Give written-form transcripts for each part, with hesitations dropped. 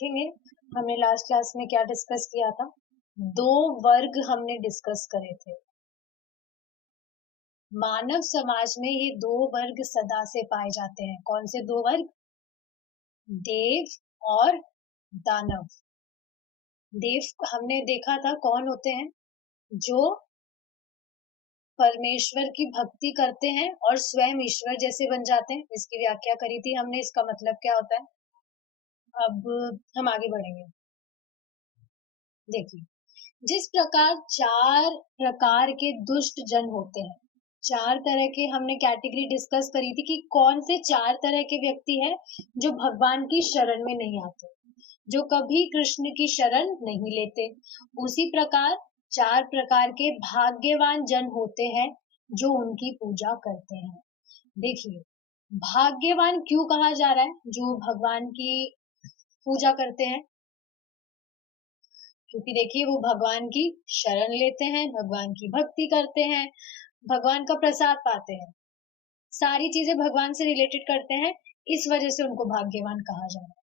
देखेंगे हमने last class में क्या डिस्कस किया था। दो वर्ग हमने डिस्कस करे थे। मानव समाज में ये दो वर्ग सदा से पाए जाते हैं। कौन से दो वर्ग? देव और दानव। देव हमने देखा था कौन होते हैं, जो परमेश्वर की भक्ति करते हैं और स्वयं ईश्वर जैसे बन जाते हैं। इसकी व्याख्या करी थी हमने, इसका मतलब क्या होता है। अब हम आगे बढ़ेंगे। देखिए, जिस प्रकार चार प्रकार के दुष्ट जन होते हैं, चार तरह के हमने कैटेगरी डिस्कस करी थी कि कौन से चार तरह के व्यक्ति हैं जो भगवान की शरण में नहीं आते, जो कभी कृष्ण की शरण नहीं लेते। उसी प्रकार चार प्रकार के भाग्यवान जन होते हैं जो उनकी पूजा करते हैं। देखिए, भाग्यवान क्यों कहा जा रहा है? जो भगवान की पूजा करते हैं, क्योंकि देखिए वो भगवान की शरण लेते हैं, भगवान की भक्ति करते हैं, भगवान का प्रसाद पाते हैं, सारी चीजें भगवान से रिलेटेड करते हैं। इस वजह से उनको भाग्यवान कहा जा रहा है।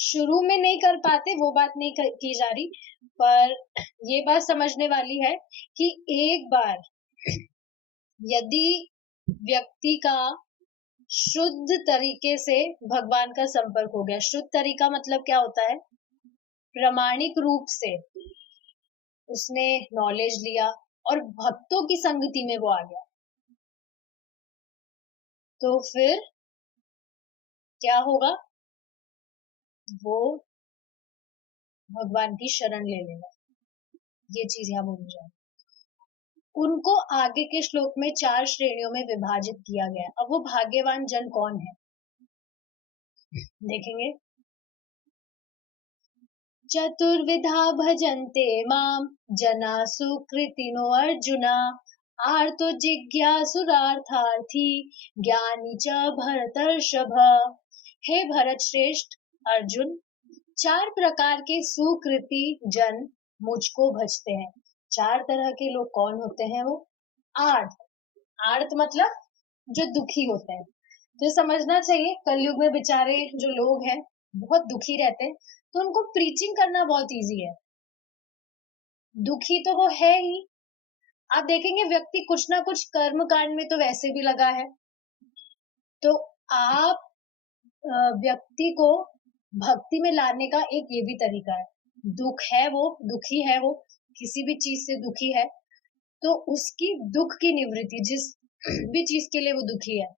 शुरू में नहीं कर पाते, वो बात नहीं की जा रही, पर ये बात समझने वाली है कि एक बार यदि व्यक्ति का शुद्ध तरीके से भगवान का संपर्क हो गया, शुद्ध तरीका मतलब क्या होता है? प्रामाणिक रूप से उसने नॉलेज लिया और भक्तों की संगति में वो आ गया, तो फिर क्या होगा? वो भगवान की शरण ले लेगा। ये चीज यहाँ बोली जाए। उनको आगे के श्लोक में चार श्रेणियों में विभाजित किया गया। अब वो भाग्यवान जन कौन है देखेंगे। चतुर्विधा भजन्ते माम जना सुकृतिनो अर्जुना, आर्तो जिज्ञासुरार्थार्थी ज्ञानी च भरतर्षभ। हे भरत श्रेष्ठ अर्जुन, चार प्रकार के सुकृति जन मुझको भजते हैं। चार तरह के लोग कौन होते हैं? वो आर्त, आर्त मतलब जो दुखी होते हैं। तो समझना चाहिए, कलयुग में बेचारे जो लोग हैं बहुत दुखी रहते हैं, तो उनको प्रीचिंग करना बहुत इजी है। दुखी तो वो है ही। आप देखेंगे व्यक्ति कुछ ना कुछ कर्म कांड में तो वैसे भी लगा है, तो आप व्यक्ति को भक्ति में लाने का एक ये भी तरीका है। दुख है, वो दुखी है, वो किसी भी चीज से दुखी है, तो उसकी दुख की निवृत्ति, जिस भी चीज के लिए वो दुखी है,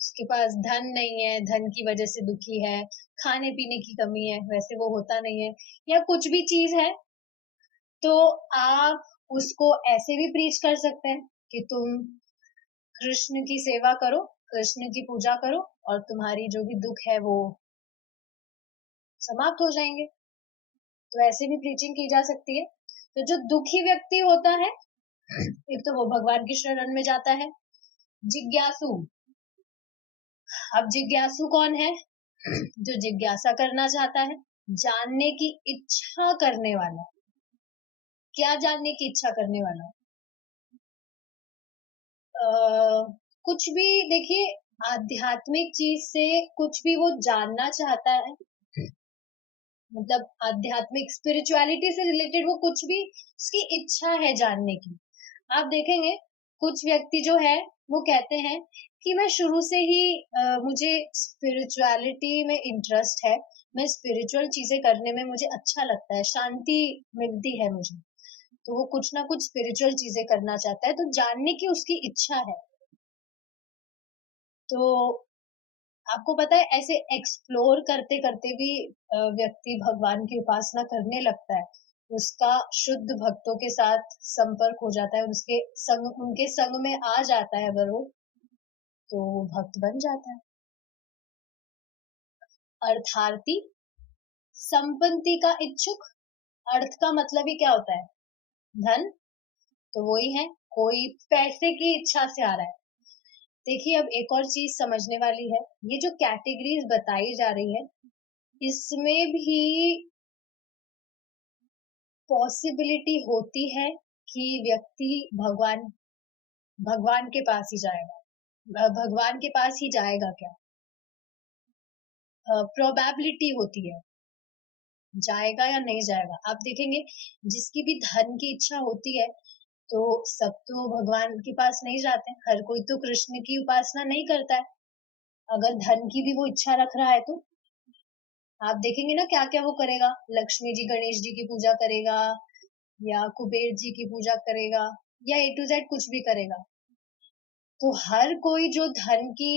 उसके पास धन नहीं है, धन की वजह से दुखी है, खाने पीने की कमी है, वैसे वो होता नहीं है, या कुछ भी चीज है, तो आप उसको ऐसे भी प्रीच कर सकते हैं कि तुम कृष्ण की सेवा करो, कृष्ण की पूजा करो, और तुम्हारी जो भी दुख है वो समाप्त हो जाएंगे। तो ऐसे भी प्रीचिंग की जा सकती है। तो जो दुखी व्यक्ति होता है, एक तो वो भगवान की शरण में जाता है। जिज्ञासु, अब जिज्ञासु कौन है? जो जिज्ञासा करना चाहता है, जानने की इच्छा करने वाला। क्या जानने की इच्छा करने वाला? कुछ भी, देखिए आध्यात्मिक चीज से कुछ भी वो जानना चाहता है, मतलब आध्यात्मिक स्पिरिचुअलिटी से रिलेटेड वो कुछ भी, उसकी इच्छा है जानने की। आप देखेंगे कुछ व्यक्ति जो है वो कहते हैं कि मैं शुरू से ही मुझे स्पिरिचुअलिटी में इंटरेस्ट है, मैं स्पिरिचुअल चीजें करने में मुझे अच्छा लगता है, शांति मिलती है मुझे, तो वो कुछ ना कुछ स्पिरिचुअल चीजें करना चाहता है, तो जानने की उसकी इच्छा है। तो आपको पता है, ऐसे एक्सप्लोर करते करते भी व्यक्ति भगवान की उपासना करने लगता है, उसका शुद्ध भक्तों के साथ संपर्क हो जाता है, उनके संग में आ जाता है अगर वो, तो वो भक्त बन जाता है। अर्थार्थी, संपत्ति का इच्छुक। अर्थ का मतलब ही क्या होता है? धन, तो वही है, कोई पैसे की इच्छा से आ रहा है। देखिए, अब एक और चीज समझने वाली है, ये जो कैटेगरीज बताई जा रही है, इसमें भी पॉसिबिलिटी होती है कि व्यक्ति भगवान के पास ही जाएगा। भगवान के पास ही जाएगा क्या? प्रोबेबिलिटी होती है, जाएगा या नहीं जाएगा। आप देखेंगे जिसकी भी धन की इच्छा होती है तो सब तो भगवान के पास नहीं जाते, हर कोई तो कृष्ण की उपासना नहीं करता है। अगर धन की भी वो इच्छा रख रहा है तो आप देखेंगे ना क्या क्या वो करेगा, लक्ष्मी जी गणेश जी की पूजा करेगा या कुबेर जी की पूजा करेगा या ए टू जेड कुछ भी करेगा। तो हर कोई जो धन की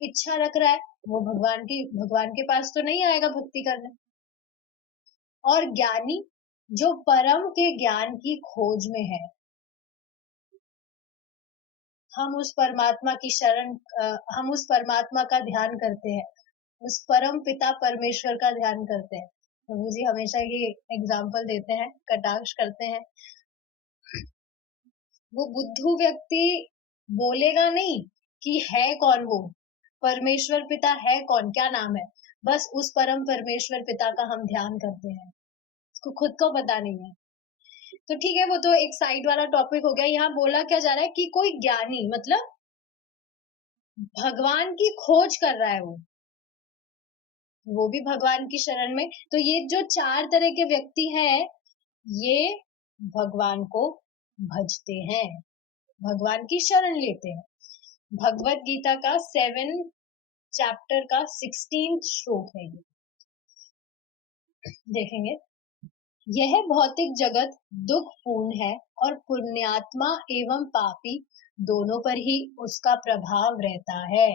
इच्छा रख रहा है वो भगवान के पास तो नहीं आएगा भक्ति करने। और ज्ञानी जो परम के ज्ञान की खोज में है, हम उस परमात्मा की शरण हम उस परमात्मा का ध्यान करते हैं, उस परम पिता परमेश्वर का ध्यान करते हैं। प्रभु जी हमेशा ये एग्जाम्पल देते हैं, कटाक्ष करते हैं। वो बुद्धू व्यक्ति बोलेगा नहीं कि है कौन वो परमेश्वर पिता है कौन, क्या नाम है, बस उस परम परमेश्वर पिता का हम ध्यान करते हैं, उसको खुद को पता नहीं है। तो ठीक है, वो तो एक साइड वाला टॉपिक हो गया। यहाँ बोला क्या जा रहा है कि कोई ज्ञानी मतलब भगवान की खोज कर रहा है, वो भी भगवान की शरण में। तो ये जो चार तरह के व्यक्ति हैं, ये भगवान को भजते हैं, भगवान की शरण लेते हैं। भगवत गीता का 7 चैप्टर का 16 श्लोक है ये, देखेंगे। यह भौतिक जगत दुख पूर्ण है और पुण्यात्मा एवं पापी दोनों पर ही उसका प्रभाव रहता है।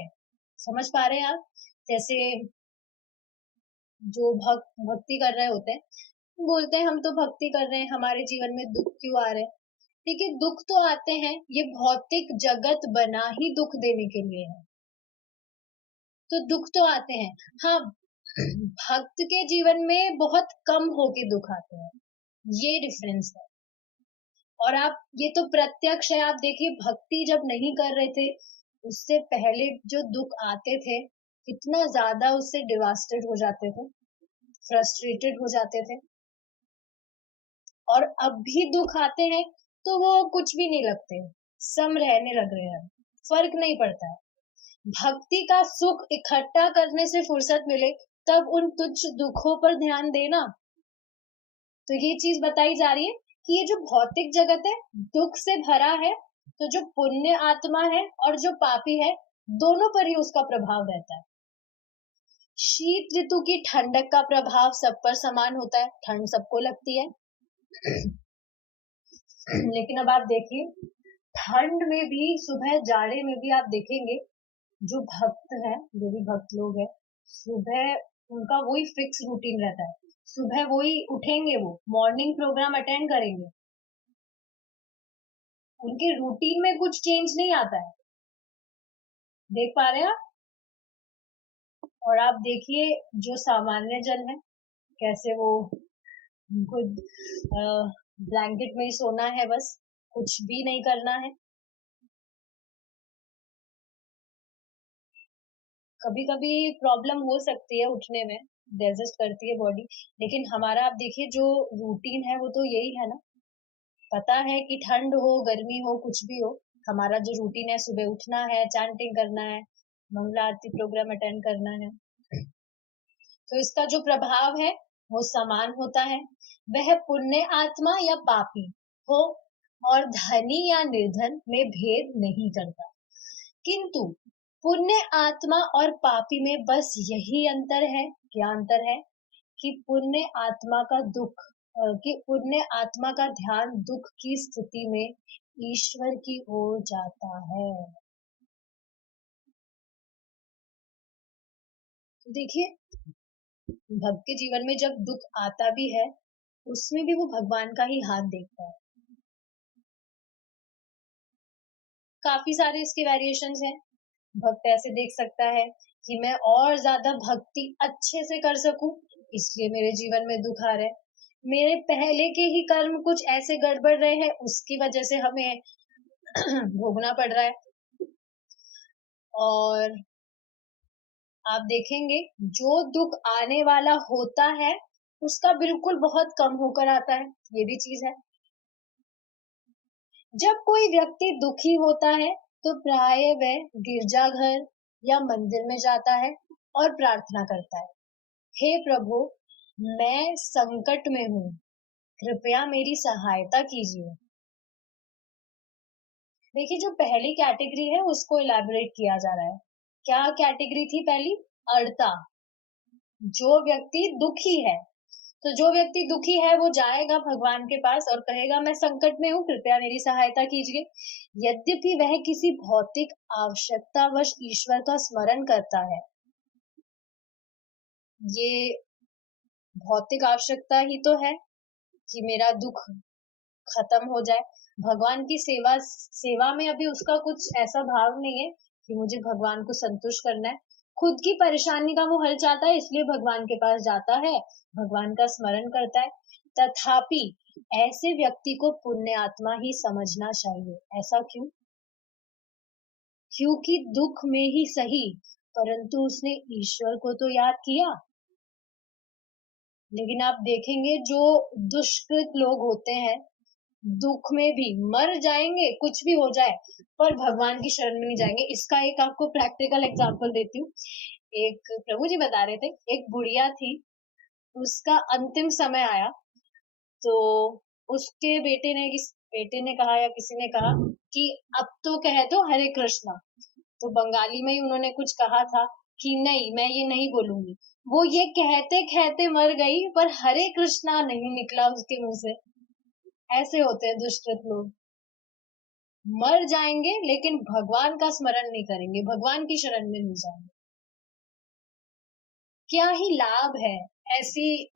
समझ पा रहे हैं आप? जैसे जो भक्ति कर रहे होते हैं बोलते हैं हम तो भक्ति कर रहे हैं, हमारे जीवन में दुख क्यों आ रहे हैं? ठीक है, दुख तो आते हैं, ये भौतिक जगत बना ही दुख देने के लिए है, तो दुख तो आते हैं। हाँ, भक्त के जीवन में बहुत कम होके दुख आते हैं, ये डिफरेंस है। और आप ये तो प्रत्यक्ष है, आप देखिए भक्ति जब नहीं कर रहे थे उससे पहले जो दुख आते थे कितना ज्यादा उससे डिवास्टेड हो जाते थे, फ्रस्ट्रेटेड हो जाते थे। और अब भी दुख आते हैं तो वो कुछ भी नहीं लगते, सम रहने लग रहे हैं, फर्क नहीं पड़ता है। भक्ति का सुख इकट्ठा करने से फुर्सत मिले तब उन तुच्छ दुखों पर ध्यान देना। तो ये चीज बताई जा रही है कि ये जो भौतिक जगत है दुख से भरा है, तो जो पुण्य आत्मा है और जो पापी है दोनों पर ही उसका प्रभाव रहता है। शीत ऋतु की ठंडक का प्रभाव सब पर समान होता है, ठंड सबको लगती है। लेकिन अब आप देखिए ठंड में भी, सुबह जाड़े में भी आप देखेंगे जो भक्त है, जो भी भक्त लोग हैं, सुबह उनका वही फिक्स रूटीन रहता है, सुबह वही उठेंगे, वो मॉर्निंग प्रोग्राम अटेंड करेंगे, उनके रूटीन में कुछ चेंज नहीं आता है। देख पा रहे हैं आप? और आप देखिए जो सामान्य जन है कैसे वो खुद ब्लैंकेट में ही सोना है, बस कुछ भी नहीं करना है। कभी कभी प्रॉब्लम हो सकती है उठने में, डाइजेस्ट करती है बॉडी, लेकिन हमारा आप देखिए जो रूटीन है वो तो यही है ना। पता है कि ठंड हो गर्मी हो कुछ भी हो, हमारा जो रूटीन है सुबह उठना है, चैंटिंग करना है, मंगला आरती प्रोग्राम अटेंड करना है। तो इसका जो प्रभाव है वो समान होता है, वह पुण्य आत्मा या पापी हो और धनी या निर्धन में भेद नहीं करता। किंतु पुण्य आत्मा और पापी में बस यही अंतर है, क्या अंतर है, कि पुण्य आत्मा का कि पुण्य आत्मा का ध्यान दुख की स्थिति में ईश्वर की ओर जाता है। देखिए भक्त के जीवन में जब दुख आता भी है उसमें भी वो भगवान का ही हाथ देखता है। काफी सारे इसके वेरिएशंस हैं। भक्त ऐसे देख सकता है कि मैं और ज्यादा भक्ति अच्छे से कर सकूं इसलिए मेरे जीवन में दुख आ रहा है, मेरे पहले के ही कर्म कुछ ऐसे गड़बड़ रहे हैं उसकी वजह से हमें भोगना पड़ रहा है। और आप देखेंगे जो दुख आने वाला होता है उसका बिल्कुल बहुत कम होकर आता है, ये भी चीज है। जब कोई व्यक्ति दुखी होता है तो प्राय वह गिरजाघर या मंदिर में जाता है और प्रार्थना करता है, हे प्रभु मैं संकट में हूँ, कृपया मेरी सहायता कीजिए। देखिए, जो पहली कैटेगरी है उसको इलैबोरेट किया जा रहा है। क्या कैटेगरी थी पहली? अर्ता, जो व्यक्ति दुखी है। तो जो व्यक्ति दुखी है वो जाएगा भगवान के पास और कहेगा मैं संकट में हूँ, कृपया मेरी सहायता कीजिए। यद्यपि वह किसी भौतिक आवश्यकतावश ईश्वर का स्मरण करता है, ये भौतिक आवश्यकता ही तो है कि मेरा दुख खत्म हो जाए। भगवान की सेवा सेवा में अभी उसका कुछ ऐसा भाव नहीं है कि मुझे भगवान को संतुष्ट करना है। खुद की परेशानी का वो हल चाहता है, इसलिए भगवान के पास जाता है, भगवान का स्मरण करता है। तथापि ऐसे व्यक्ति को पुण्य आत्मा ही समझना चाहिए। ऐसा क्यों? क्योंकि दुख में ही सही, परंतु उसने ईश्वर को तो याद किया। लेकिन आप देखेंगे जो दुष्कृत लोग होते हैं, दुख में भी मर जाएंगे, कुछ भी हो जाए, पर भगवान की शरण में नहीं जाएंगे। इसका एक आपको प्रैक्टिकल एग्जांपल देती हूँ। एक प्रभु जी बता रहे थे, एक बुढ़िया थी, उसका अंतिम समय आया, तो उसके बेटे ने कहा या किसी ने कहा कि अब तो कह दो हरे कृष्णा। तो बंगाली में ही उन्होंने कुछ कहा था कि नहीं, मैं ये नहीं बोलूंगी। वो ये कहते कहते मर गई, पर हरे कृष्णा नहीं निकला उसके मुंह से। ऐसे होते हैं दुष्कृत लोग, मर जाएंगे लेकिन भगवान का स्मरण नहीं करेंगे, भगवान की शरण में नहीं जाएंगे। क्या ही लाभ है ऐसी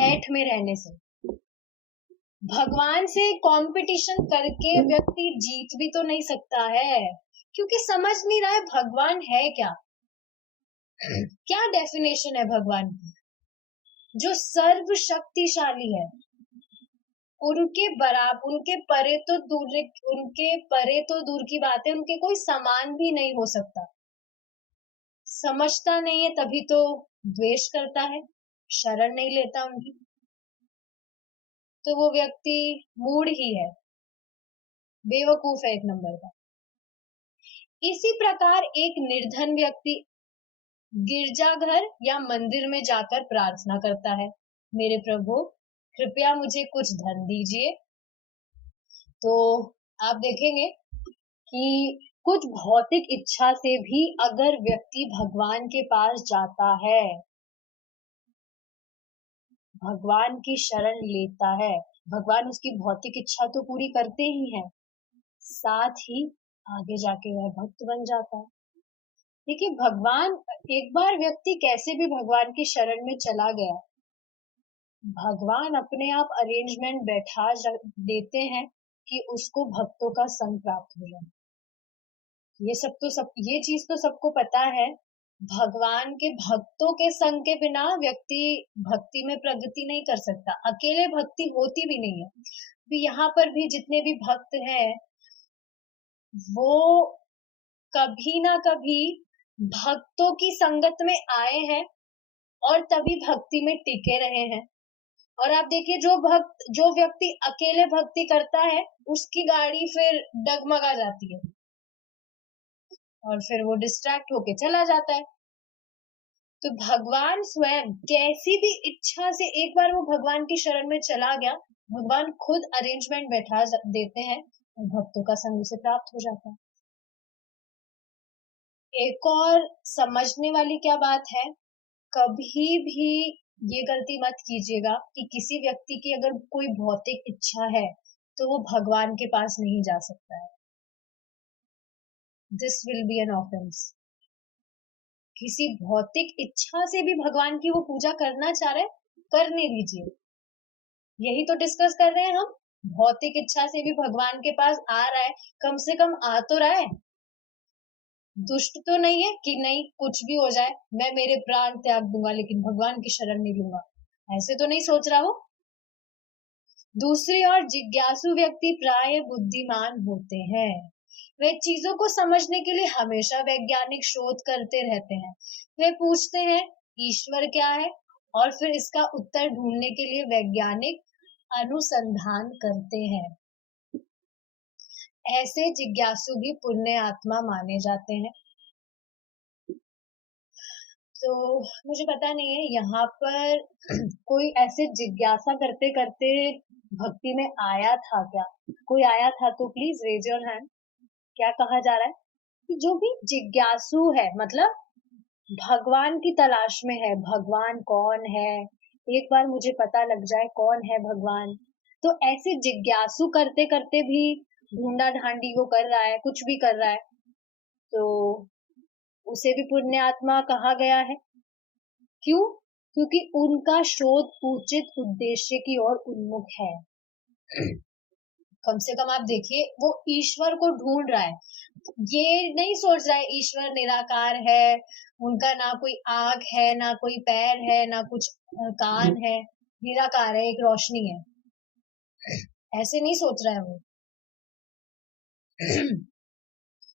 ऐठ में रहने से। भगवान से कंपटीशन करके व्यक्ति जीत भी तो नहीं सकता है, क्योंकि समझ नहीं रहा है भगवान है क्या। क्या डेफिनेशन है भगवान की? जो सर्व शक्तिशाली है, उनके परे तो दूर की बात है, उनके कोई समान भी नहीं हो सकता। समझता नहीं है तभी तो द्वेष करता है, शरण नहीं लेता उनकी। तो वो व्यक्ति मूढ़ ही है, बेवकूफ है एक नंबर का। इसी प्रकार एक निर्धन व्यक्ति गिरजाघर या मंदिर में जाकर प्रार्थना करता है, मेरे प्रभु कृपया मुझे कुछ धन दीजिए। तो आप देखेंगे कि कुछ भौतिक इच्छा से भी अगर व्यक्ति भगवान के पास जाता है, भगवान की शरण लेता है, भगवान उसकी भौतिक इच्छा तो पूरी करते ही हैं, साथ ही आगे जाके वह भक्त बन जाता है। देखिए, भगवान, एक बार व्यक्ति कैसे भी भगवान की शरण में चला गया, भगवान अपने आप अरेंजमेंट बैठा देते हैं कि उसको भक्तों का संग प्राप्त हो जाए। ये चीज तो सबको पता है। भगवान के भक्तों के संग के बिना व्यक्ति भक्ति में प्रगति नहीं कर सकता, अकेले भक्ति होती भी नहीं है। तो यहाँ पर भी जितने भी भक्त हैं, वो कभी ना कभी भक्तों की संगत में आए हैं और तभी भक्ति में टिके रहे हैं। और आप देखिए, जो व्यक्ति अकेले भक्ति करता है, उसकी गाड़ी फिर डगमगा जाती है और फिर वो डिस्ट्रैक्ट होके चला जाता है। तो भगवान स्वयं कैसी भी इच्छा से एक बार वो भगवान की शरण में चला गया, भगवान खुद अरेंजमेंट बैठा देते हैं और भक्तों का संग उसे प्राप्त हो जाता है। एक और समझने वाली क्या बात है, कभी भी ये गलती मत कीजिएगा कि किसी व्यक्ति की अगर कोई भौतिक इच्छा है तो वो भगवान के पास नहीं जा सकता है। This will be an offence. किसी भौतिक इच्छा से भी भगवान की वो पूजा करना चाह रहे, करने दीजिए। यही तो डिस्कस कर रहे हैं हम। भौतिक इच्छा से भी भगवान के पास आ रहा है, कम से कम आ तो रहा है। दुष्ट तो नहीं है कि नहीं कुछ भी हो जाए मैं मेरे प्राण त्याग दूंगा लेकिन भगवान की शरण नहीं लूंगा, ऐसे तो नहीं सोच रहा हो। दूसरी ओर जिज्ञासु व्यक्ति प्राय बुद्धिमान होते हैं, वे चीजों को समझने के लिए हमेशा वैज्ञानिक शोध करते रहते हैं। वे पूछते हैं ईश्वर क्या है, और फिर इसका उत्तर ढूंढने के लिए वैज्ञानिक अनुसंधान करते हैं। ऐसे जिज्ञासु भी पुण्य आत्मा माने जाते हैं। तो मुझे पता नहीं है यहाँ पर कोई ऐसे जिज्ञासा करते करते भक्ति में आया था क्या? कोई आया था तो प्लीज रेज योर हैंड। क्या कहा जा रहा है कि जो भी जिज्ञासु है मतलब भगवान की तलाश में है, भगवान कौन है, एक बार मुझे पता लग जाए कौन है भगवान, तो ऐसे जिज्ञासु करते करते भी ढूंढा ढांडी वो कर रहा है, कुछ भी कर रहा है, तो उसे भी पुण्य आत्मा कहा गया है। क्यों? क्योंकि उनका शोध उचित उद्देश्य की ओर उन्मुख है। कम से कम आप देखिए वो ईश्वर को ढूंढ रहा है, ये नहीं सोच रहा है ईश्वर निराकार है, उनका ना कोई आंख है, ना कोई पैर है, ना कुछ कान है, निराकार है, एक रोशनी है, ऐसे नहीं सोच रहा है वो।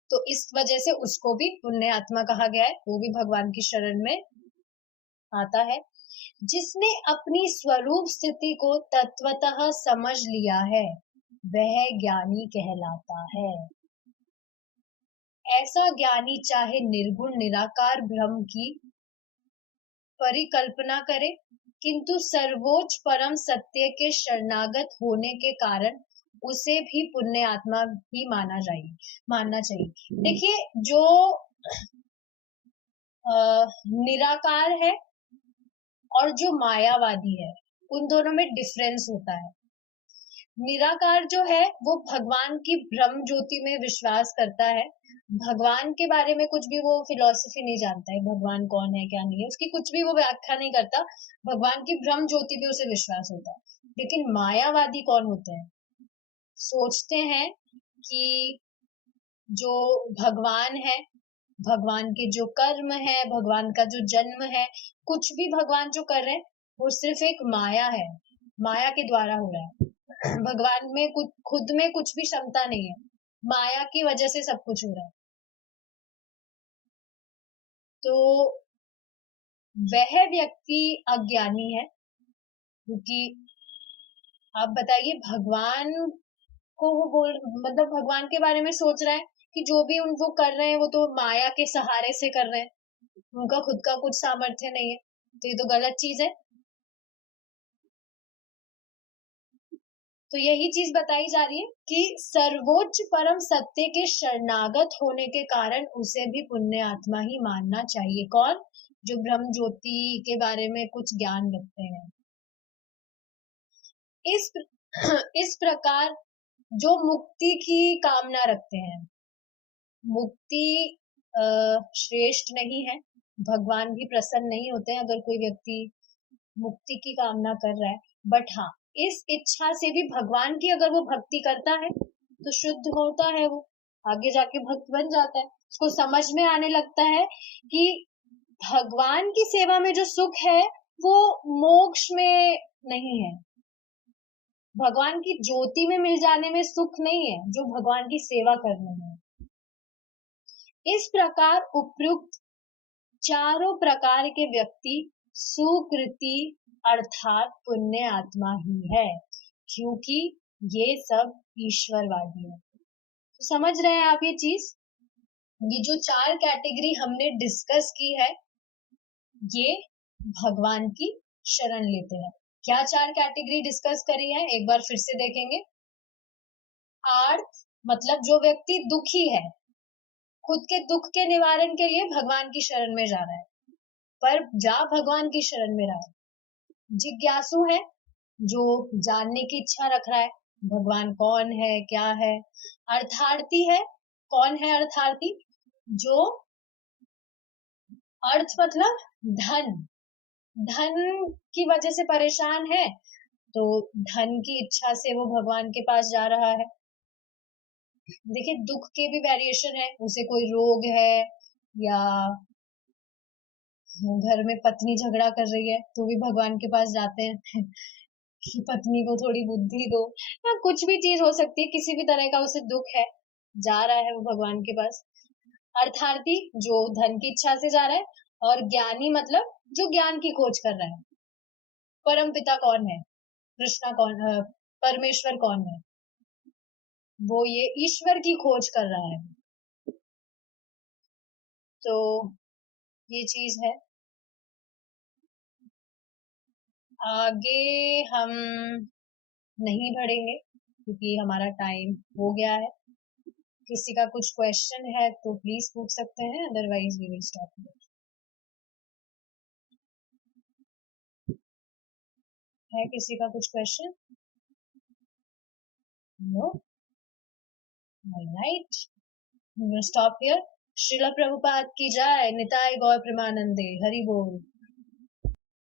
तो इस वजह से उसको भी पुण्य आत्मा कहा गया है, वो भी भगवान की शरण में आता है। जिसने अपनी स्वरूप स्थिति को तत्वतः समझ लिया है वह ज्ञानी कहलाता है। ऐसा ज्ञानी चाहे निर्गुण निराकार ब्रह्म की परिकल्पना करे, किंतु सर्वोच्च परम सत्य के शरणागत होने के कारण उसे भी पुण्य आत्मा ही मानना चाहिए। देखिए जो निराकार है और जो मायावादी है उन दोनों में डिफरेंस होता है। निराकार जो है वो भगवान की ब्रह्म ज्योति में विश्वास करता है, भगवान के बारे में कुछ भी वो फिलॉसफी नहीं जानता है, भगवान कौन है क्या नहीं है उसकी कुछ भी वो व्याख्या नहीं करता, भगवान की ब्रह्म ज्योति पे उसे विश्वास होता है। लेकिन मायावादी कौन होते हैं? सोचते हैं कि जो भगवान है, भगवान के जो कर्म है, भगवान का जो जन्म है, कुछ भी भगवान जो कर रहे हैं वो सिर्फ एक माया है, माया के द्वारा हो रहा है। भगवान में कुछ खुद में कुछ भी क्षमता नहीं है, माया की वजह से सब कुछ हो रहा है। तो वह व्यक्ति अज्ञानी है, क्योंकि आप बताइए भगवान को वो बोल मतलब भगवान के बारे में सोच रहा है कि जो भी उनको कर रहे हैं वो तो माया के सहारे से कर रहे हैं, उनका खुद का कुछ सामर्थ्य नहीं है, तो ये तो गलत चीज है। तो यही चीज बताई जा रही है कि सर्वोच्च परम सत्य के शरणागत होने के कारण उसे भी पुण्य आत्मा ही मानना चाहिए। कौन? जो ब्रह्म ज्योति के बारे में कुछ ज्ञान रखते हैं। इस इस प्रकार जो मुक्ति की कामना रखते हैं, मुक्ति श्रेष्ठ नहीं है, भगवान भी प्रसन्न नहीं होते हैं अगर कोई व्यक्ति मुक्ति की कामना कर रहा है, बट हाँ इस इच्छा से भी भगवान की अगर वो भक्ति करता है तो शुद्ध होता है, वो आगे जाके भक्त बन जाता है, उसको समझ में आने लगता है कि भगवान की सेवा में जो सुख है वो मोक्ष में नहीं है, भगवान की ज्योति में मिल जाने में सुख नहीं है जो भगवान की सेवा करने में। इस प्रकार उपयुक्त चारों प्रकार के व्यक्ति सुकृति अर्थात पुण्य आत्मा ही है, क्योंकि ये सब ईश्वरवादी है। तो समझ रहे हैं आप ये चीज? ये जो चार कैटेगरी हमने डिस्कस की है ये भगवान की शरण लेते हैं। क्या चार कैटेगरी डिस्कस करी है एक बार फिर से देखेंगे। आर्थ मतलब जो व्यक्ति दुखी है, खुद के दुख के निवारण के लिए भगवान की शरण में जा रहा है, पर जा भगवान की शरण में रहा है। जिज्ञासु है जो जानने की इच्छा रख रहा है भगवान कौन है क्या है। अर्थार्थी है, कौन है अर्थार्थी? जो अर्थ मतलब धन, धन की वजह से परेशान है, तो धन की इच्छा से वो भगवान के पास जा रहा है। देखिए दुख के भी वेरिएशन है, उसे कोई रोग है या घर में पत्नी झगड़ा कर रही है तो भी भगवान के पास जाते हैं कि पत्नी को थोड़ी बुद्धि दो, या कुछ भी चीज हो सकती है, किसी भी तरह का उसे दुख है, जा रहा है वो भगवान के पास। अर्थार्थी जो धन की इच्छा से जा रहा है, और ज्ञानी मतलब जो ज्ञान की खोज कर रहा है। परम पिता कौन है? कृष्णा कौन परमेश्वर कौन है? वो ये ईश्वर की खोज कर रहा है। तो ये चीज है। आगे हम नहीं बढ़ेंगे क्योंकि हमारा टाइम हो गया है। किसी का कुछ क्वेश्चन है तो प्लीज पूछ सकते हैं, अदरवाइज वी विल स्टॉप। है किसी का कुछ question? No? Alright, we will stop here. Srila Prabhupada की जय, निताय गौर प्रेमानंदे, हरि बोल।